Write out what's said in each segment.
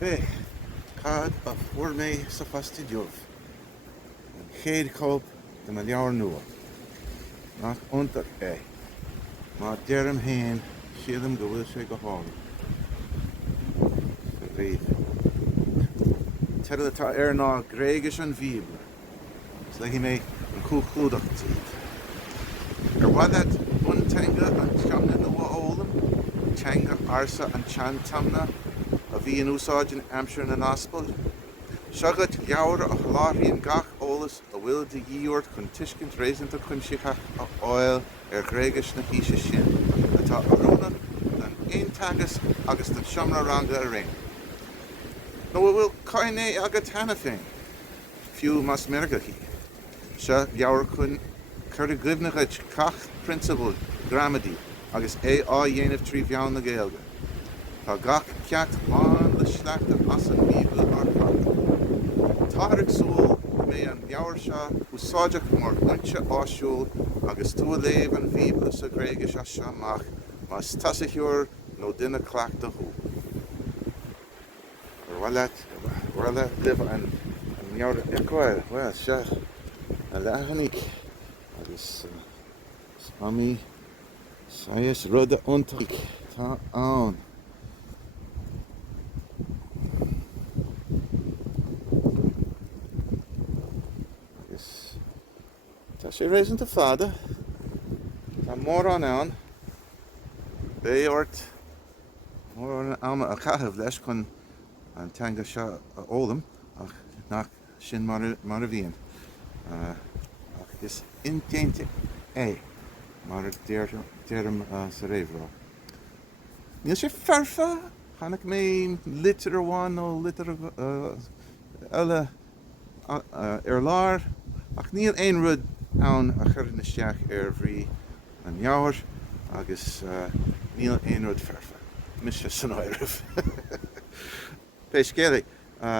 Beh, cad a fuair mé sa fasti diomh. Chéad chóip de na leabhar nua. Nach iontar é. Má dearm hain siadam go bhfuil sé go hála. Sa réamh. Tead atá ar ná Gréigis an Bhíobla. Is le mé an cúchúdach tíad. Bhaile buntanga an teamna nua ólam, teanga arsa an tean tamna a bhí an úsáidin amsir na naspal. Seagat leabhar a chláthraíonn gach ólas a bhfuil de dhíort chun tuiscint réasanta chuimsíocha a fháil ar Gréigis na híise sin, atá arúna an aontagas agus den seomra ranga a ring. nó bhfuil caiiné agat hena féin, fiú mas mergaí. Se leabhar chun chuir gcuimhneaid cach principal gramadí agus é á dhéanamh trí bheann na Gaeilge. Tá gach ceacht máin le sleachta as an Bhíobla ar chart. Táthraigh súil mé an leabhar seo úsáideach mar uinse áisiúil agus tú léamh an Bhíobla sa Gréigis as seamach más tasaitiúir nó duine cleachta thú. Bhile libh an leabhar eicáil, well, se a leathanig agus samí sayas rud a iontaigh tá ann. Agus tá sé réasanta fada, tá mór an ann, bé ort mór an ama a caitheamh leis chun an teanga seo a ólam ach nach sin mar a bhíonn. Ach is intéinte é mar a dearm sa réomhrá. Níl sé ferfa, chanach mé litir amháin nó litir eile ar lár, ach níl aon rud ann a chur na isteach ar bhrí an leabhar agus níl aon rud ferfa. Mis sé san áireamh. Bé scéala,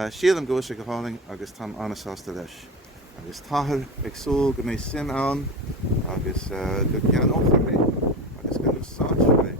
sílam go bhfuil sé go háling agus tá anasásta leis. Agus táthar ag súil go mé sim ann agus go cean óchar mé agus go úsáid mé.